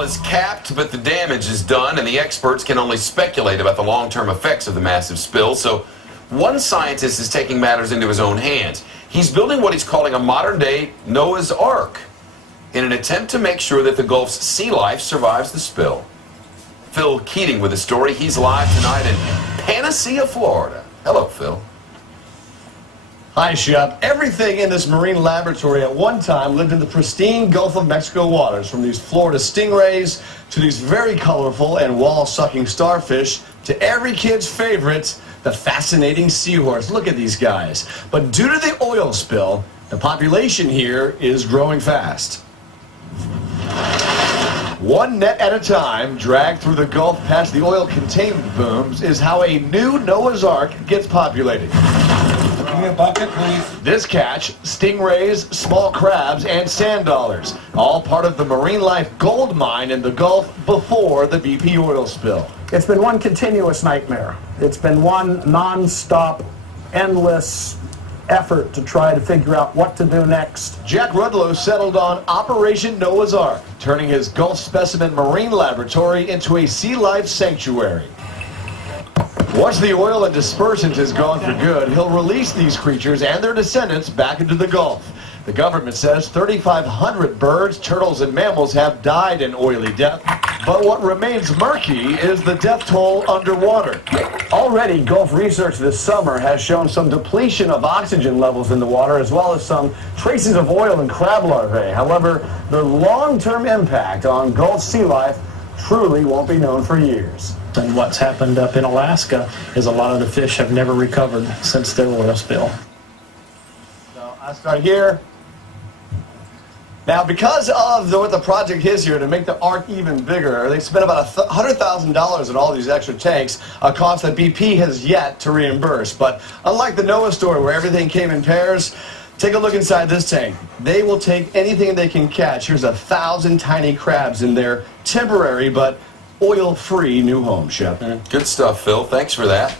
well is capped, but the damage is done, and the experts can only speculate about the long-term effects of the massive spill. So one scientist is taking matters into his own hands. He's building what he's calling a modern-day Noah's Ark in an attempt to make sure that the Gulf's sea life survives the spill. Phil Keating with the story. He's live tonight in Panacea, Florida. Hello, Phil. Hi, Shep. Everything in this marine laboratory at one time lived in the pristine Gulf of Mexico waters, from these Florida stingrays to these very colorful and wall-sucking starfish to every kid's favorite, the fascinating seahorse. Look at these guys. But due to the oil spill, the population here is growing fast. One net at a time, dragged through the Gulf past the oil containment booms, is how a new Noah's Ark gets populated. Give me a bucket, please. This catch, stingrays, small crabs, and sand dollars, all part of the marine life gold mine in the Gulf before the BP oil spill. It's been one continuous nightmare. It's been one non-stop, endless effort to try to figure out what to do next. Jack Rudlow settled on Operation Noah's Ark, turning his Gulf Specimen Marine Laboratory into a sea life sanctuary. Once the oil and dispersant is gone for good, he'll release these creatures and their descendants back into the Gulf. The government says 3,500 birds, turtles, and mammals have died an oily death, but what remains murky is the death toll underwater. Already, Gulf research this summer has shown some depletion of oxygen levels in the water, as well as some traces of oil in crab larvae. However, the long-term impact on Gulf sea life truly won't be known for years. And what's happened up in Alaska is a lot of the fish have never recovered since their oil spill. So I start here. Now, because of what the project is here to make the Ark even bigger, they spent about $100,000 on all these extra tanks, a cost that BP has yet to reimburse. But unlike the Noah story where everything came in pairs, take a look inside this tank. They will take anything they can catch. Here's 1,000 tiny crabs in their temporary but oil-free new home, Shep. Good stuff, Phil. Thanks for that.